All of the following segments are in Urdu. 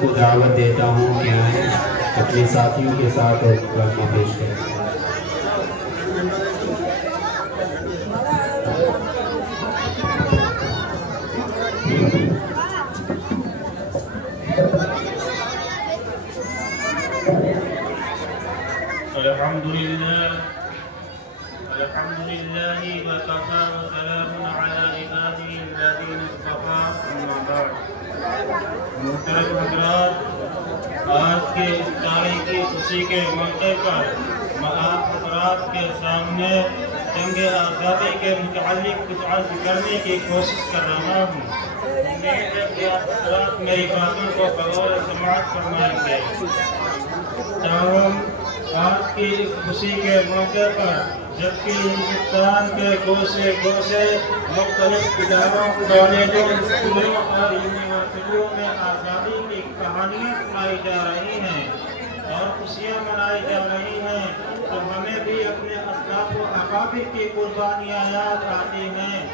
کو دعوت دیتا ہوں کہ آئیں اپنے ساتھیوں کے ساتھ کلمہ پیش کریں۔ الحمد لله وكفى وسلام على عباده الذين اصطفى اما بعد۔ محترم حضرات، آج کے اس تاریخی خوشی کے موقع پر میں آپ حضرات کے سامنے جنگ آزادی کے متعلق کچھ عرض کرنے کی کوشش کر رہا ہوں۔ امید ہے کہ آپ حضرات میری باتوں کو بغور سماعت فرمائیں گے۔ تاہم آج کی اس خوشی کے موقع پر جبکہ ہندوستان کے گوشے گوشے مختلف اداروں، کالجوں، اسکولوں اور یونیورسٹیوں میں آزادی کی کہانیاں سنائی جا رہی ہیں اور خوشیاں منائی جا رہی ہیں، تو ہمیں بھی اپنے اسلاف و اکابر کی قربانیاں یاد آتی ہیں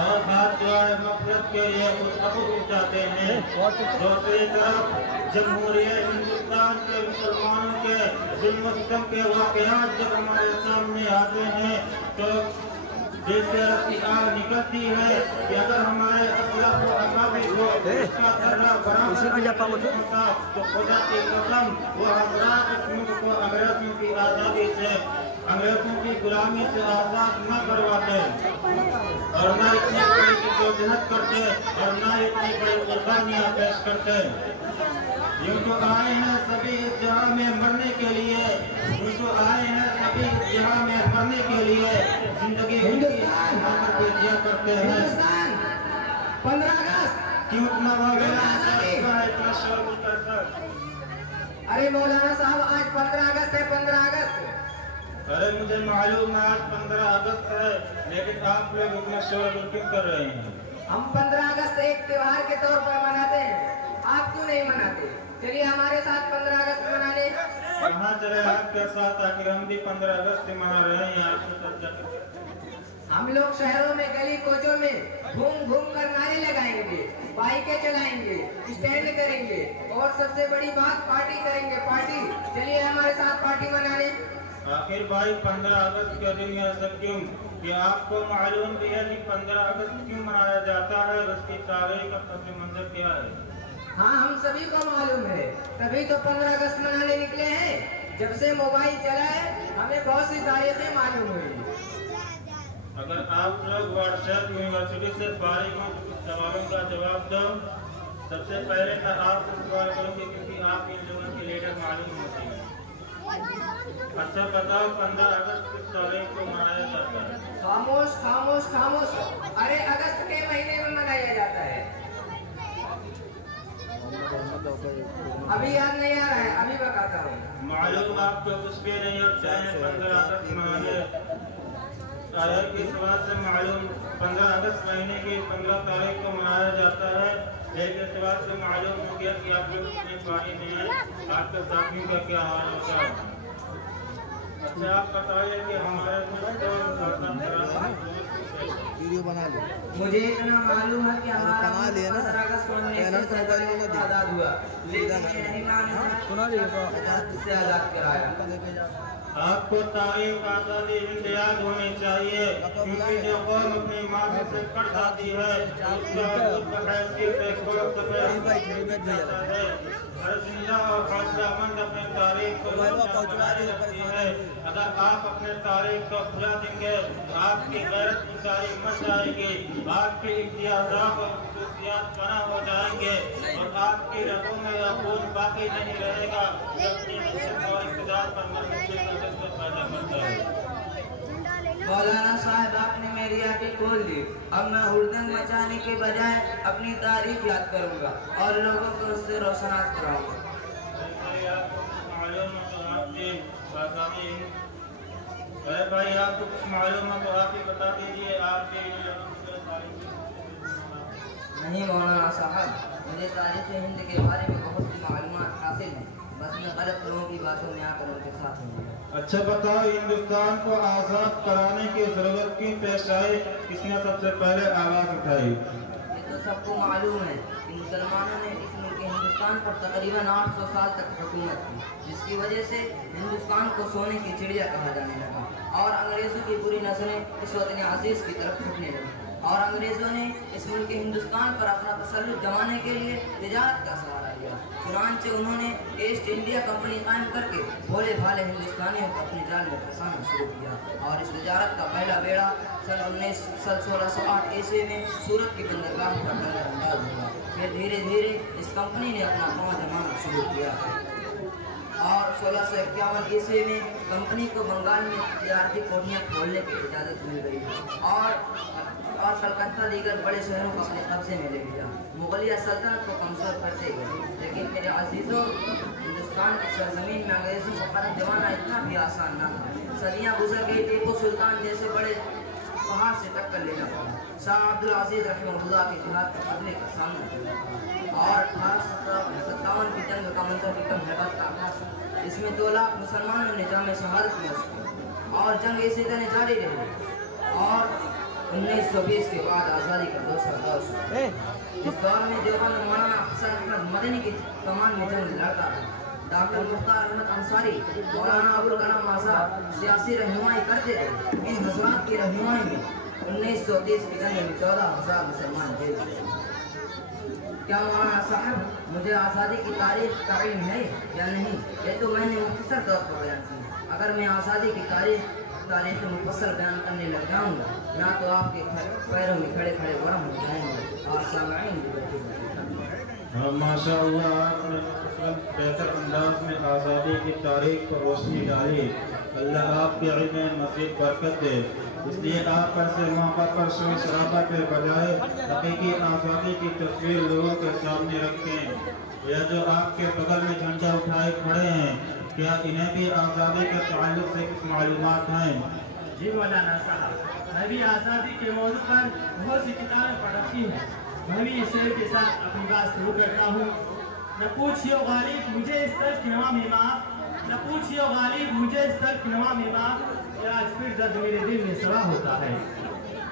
اور ہاتھ دعائے مغفرت کے لیے خود اٹھاتے ہیں۔ دوسری طرف جمہوریہ ہندوستان کے مسلمانوں کے ظلم و ستم کے واقعات جب ہمارے سامنے آتے ہیں تو دل سے رسی آگ نکلتی ہے کہ اگر ہمارے اسلاف و اکابر کو اس کا ذرہ برابر ہوتا تو خدا کی قسم وہ حضرات اس ملک کو انگریزوں کی آزادی سے، انگریزوں کی غلامی سے آزاد نہ کرواتے اور نہ اتنی بڑی جدوجہد کرتے اور نہ اتنی بڑی قربانیاں پیش کرتے۔ یوں تو آئے ہیں سبھی اس جہاں میں مرنے کے لیے، یوں تو آئے ہیں سبھی اس جہاں میں مرنے کے لیے، زندگی دیا کرتے ہیں۔ 15 اگست کیوں اتنا اتنا شور ہوتا ہے؟ ارے مولانا صاحب آج 15 اگست ہے، 15 اگست۔ ارے مجھے معلوم ہے آج 15 اگست ہے، لیکن آپ لوگ اتنا شور کیوں کر رہے ہیں؟ ہم 15 اگست ایک تہوار کے طور پر مناتے ہیں، آپ کیوں نہیں مناتے؟ چلیے ہمارے ساتھ 15 اگست منا لیں۔ کہاں چلے آپ کے ساتھ؟ آخر ہم بھی 15 اگست منا رہے ہیں۔ آپ کو ہم لوگ شہروں میں گلی کوچوں میں گھوم گھوم کر نعرے لگائیں گے، بائیکیں چلائیں گے، اسٹینڈ کریں گے اور سب سے بڑی بات پارٹی کریں گے، پارٹی۔ چلیے ہمارے ساتھ پارٹی منا لیں۔ آخر بھائی 15 اگست کے دن ایسا کیوں؟ کہ آپ کو معلوم بھی ہے کہ 15 اگست کیوں منایا جاتا ہے، اس کی تاریخ اور پس منظر کیا ہے؟ ہاں ہم سبھی کو معلوم ہے، تبھی تو 15 اگست منانے نکلے ہیں۔ جب سے موبائل چلا ہے ہمیں بہت سی تاریخیں معلوم ہوئی۔ اگر آپ لوگ واٹس ایپ یونیورسٹی سے فارغ ہوں تو کچھ سوالوں کا جواب دو۔ سب سے پہلے میں آپ کو سوال کروں گی کیونکہ آپ ان لوگوں کی لیڈر معلوم ہوتی ہے۔ اچھا بتاؤ 15 اگست کس تاریخ کو منایا جاتا ہے؟ خاموش خاموش خاموش، ارے اگست کے مہینے میں منایا جاتا ہے۔ ابھی یاد نہیں آ رہا ہے، ابھی بتاتا ہوں۔ معلوم آپ کو کچھ بھی نہیں ہوتا ہے 15 اگست منانے تاریخ کی سوال سے معلوم 15 اگست مہینے کی 15 تاریخ کو منایا جاتا ہے، لیکن سوال سے معلوم ہو گیا کہ آپ لوگ کتنے پانی میں ہیں، آپ کے ساتھیوں کا کیا حال ہوتا ہے۔ اچھا آپ بتائیے کہ ہمارے ملک کو ویڈیو بنا لو۔ مجھے اتنا معلوم ہے کہ ہمارا 15 اگست کو آزاد ہوا، لیکن سے آزاد کرایا۔ آپ کو تاریخ آزادی ہند یاد ہونی چاہیے، کیونکہ جو قوم اپنی ماں سے کٹ جاتی ہے اس کا حیثیت ایک قوم سے ہر زندہ اور حوصلہ مند اپنے تاریخ کو بنائے رکھتی ہے۔ اگر آپ اپنے تاریخ کو بھلا دیں گے تو آپ کی غیرت کی تاریخ مر جائے گی، آپ کے امتیازات اور خصوصیات فنا ہو جائیں گے اور آپ کی رگوں میں خون باقی نہیں رہے گا جو اپنی نسل اور اقتدار پر منحصر نسل پیدا کرتا ہے۔ مولانا صاحب آپ نے میری آنکھیں کھول دی، اب میں ہردنگ مچانے کے بجائے اپنی تاریخ یاد کروں گا اور لوگوں کو اس سے روشناس کراؤں گا۔ ارے بھائی آپ کو کچھ معلوم ہے تو آپ ہی بتا دیجیے۔ آپ کے نہیں مولانا صاحب، مجھے تاریخ ہند کے بارے میں بہت سی معلومات حاصل ہیں، بس میں غلط لوگوں کی باتوں میں آ کر ان کے ساتھ ہوں۔ اچھا بتاؤ ہندوستان کو آزاد کرانے کی ضرورت کیوں پیش آئی؟ کس نے سب سے پہلے آواز اٹھائی؟ یہ تو سب کو معلوم ہے کہ مسلمانوں نے اس ملک ہندوستان پر تقریباً 800 سال تک حکومت کی، جس کی وجہ سے ہندوستان کو سونے کی چڑیا کہا جانے لگا اور انگریزوں کی بری نظریں اس وطن عزیز کی طرف پھٹنے لگی، اور انگریزوں نے اس ملک ہندوستان پر اپنا تسلط جمانے کے لیے تجارت کا سہارا لیا۔ چنانچہ انہوں نے ایسٹ انڈیا کمپنی قائم کر کے بھولے بھالے ہندوستانیوں کو اپنے جال میں پھنسانا شروع کیا، اور اس تجارت کا پہلا بیڑا سن 1608 عیسوی میں سورت کی بندرگاہ پر نظر انداز ہوا۔ پھر دھیرے دھیرے اس کمپنی نے اپنا پاؤں جمانا شروع کیا اور 1651 عیسوی میں کمپنی کو بنگال میں تجارتی کوٹیاں کھولنے کی اجازت مل گئی اور کلکتہ دیگر بڑے شہروں کو اپنے قبضے میں لے لیا۔ مغلیہ سلطنت کو کمزور کرتے گئے، لیکن میرے عزیزوں، ہندوستان کی سرزمین میں انگریزوں کو قدم جمانا اتنا بھی آسان نہ تھا۔ صدیاں گزر گئی، ٹیپو سلطان جیسے بڑے پہاڑ سے ٹکر لینا پڑا، شاہ عبدالعزیز رحمہ اللہ کے جہاد کے قبلے کا سامنا کیا، اور 1857 کی جنگ کا منظر بھی کم حیبت کا تھا۔ اس میں 2 لاکھ مسلمانوں نے جامع شہادت نوش کی اور جنگ اسی طرح جاری رہی، اور 1920 کے بعد آزادی کا دوسرا دور شروع۔ اس دور میں دیوبند مولانا حسین احمد مدنی کی کمان میں جنگ لڑتا رہا۔ ڈاکٹر مختار احمد انصاری، مولانا ابوالکلام آزاد سیاسی رہنمائی کرتے رہے۔ ان حضرات کی رہنمائی میں 1930 کی جنگ میں 14,000 مسلمان جیل گئے۔ کیا مولانا صاحب مجھے آزادی کی تاریخ کا علم ہے یا نہیں؟ یہ تو میں نے مختصر طور پر بیان کی۔ اگر میں آزادی کی تاریخ مفصل بیان کرنے لگ جاؤں گا، نہ تو آپ کے پیروں میں کھڑے کھڑے ورم ہو جائیں گے اور سامعین بھی بیٹھے بیٹھے۔ ماشاء اللہ، آپ نے بہتر انداز میں آزادی کی تاریخ پر روشنی ڈالی۔ اللہ آپ کے علم میں مزید برکت دے۔ اس لیے آپ ایسے موقع پر شور شرابہ کے بجائے حقیقی آزادی کی تصویر لوگوں کے سامنے رکھیں۔ یا جو آپ کے بغل میں جھنڈا اٹھائے کھڑے ہیں، کیا انہیں بھی آزادی کے تعلق سے کچھ معلومات ہیں؟ جی مولانا صاحب، میں بھی آزادی کے موضوع پر بہت سی کتابیں پڑھ رکھی ہوں۔ میں بھی اس شعر کے ساتھ اپنی بات شروع کرتا ہوں۔ نہ پوچھیو غالب مجھے اس طرف نوا میں ماں، نہ پوچھیو غالب مجھے اس طرف نوا میں ماں، کیا آج پھر درد میرے دل میں سوا ہوتا ہے۔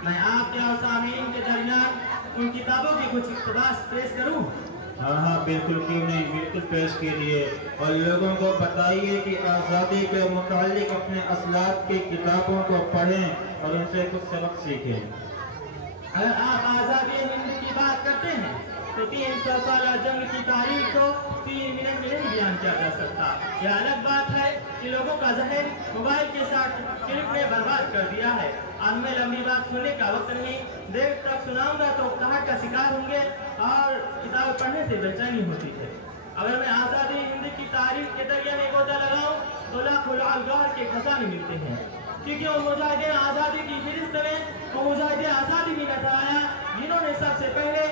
میں آپ کے اور سامعین کے درمیان ان کتابوں کی کچھ اقتباس پیش کروں؟ ہاں بالکل، کیوں نہیں، بالکل پیش کیجیے، اور لوگوں کو بتائیے کہ آزادی کے متعلق اپنے اسلاف کی کتابوں کو پڑھیں اور ان سے کچھ سبق سیکھیں۔ اگر آپ آزادی ہند کی بات کرتے ہیں تو 300 سالہ جنگ کی تاریخ کو 3 منٹ میں نہیں بیان کیا جا سکتا۔ یہ الگ بات ہے کہ لوگوں کا ذہن موبائل کے ساتھ کلک نے برباد کر دیا ہے۔ آج میں لمبی بات سننے کا وقت نہیں، دیر تک سناؤں گا تو قحط کا شکار ہوں گے اور کتاب پڑھنے سے بے چینی ہوتی ہے۔ اگر میں آزادی ہند کی تاریخ کے دریا میں گوتا لگاؤں تو لاکھوں الگار کے خزانے ملتے ہیں، کیونکہ وہ مجاہدین آزادی کی فہرست میں وہ مجاہد آزادی بھی نظر آیا جنہوں نے سب سے پہلے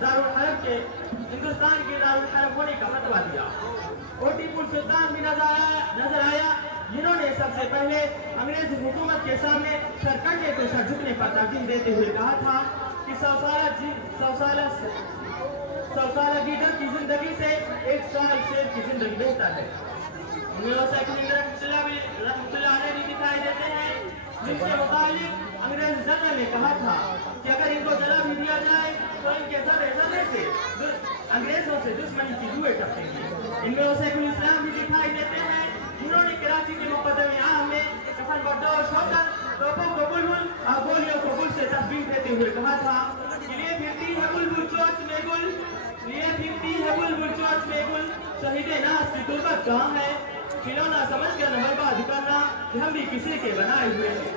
دارالحرب کے ہندوستان کے دارالحرب ہونے کا فتویٰ دیا۔ ٹیپو سلطان بھی نظر آیا جنہوں نے سب سے پہلے انگریز حکومت کے سامنے سر کٹنے پہ سر جھکنے پر ترجیح دیتے ہوئے کہا تھا کہ 100 سالہ گیدڑ کی زندگی سے 1 سال شیر کی زندگی بہتر ہے۔ رحمت اللہ علیہ بھی دکھائی دیتے ہیں، جن سے متعلق انگریز جنرل نے کہا تھا کہ اگر ان کو جلا بھی دیا جائے تو ان کے ذرے سے انگریزوں سے دشمنی کی جوئیں ٹپیں گی۔ ان میں شیخ الاسلام بھی دکھائی دیتے ہیں، جنہوں نے کراچی کے مقدمے عام میں کفن بردوش ہو کر توپوں کو بلبل اور گولیوں کو گل سے تشبیہ دیتے ہوئے کہا تھا کہ لیے پھرتی ہے بلبل چوچ میں گل، لیے پھرتی ہے بلبل چوچ میں گل، شہید ناز کی تربت کہاں ہے، کھلونا سمجھ کر نہ برباد کرنا کہ ہم بھی کسی کے بنائے ہوئے ہیں۔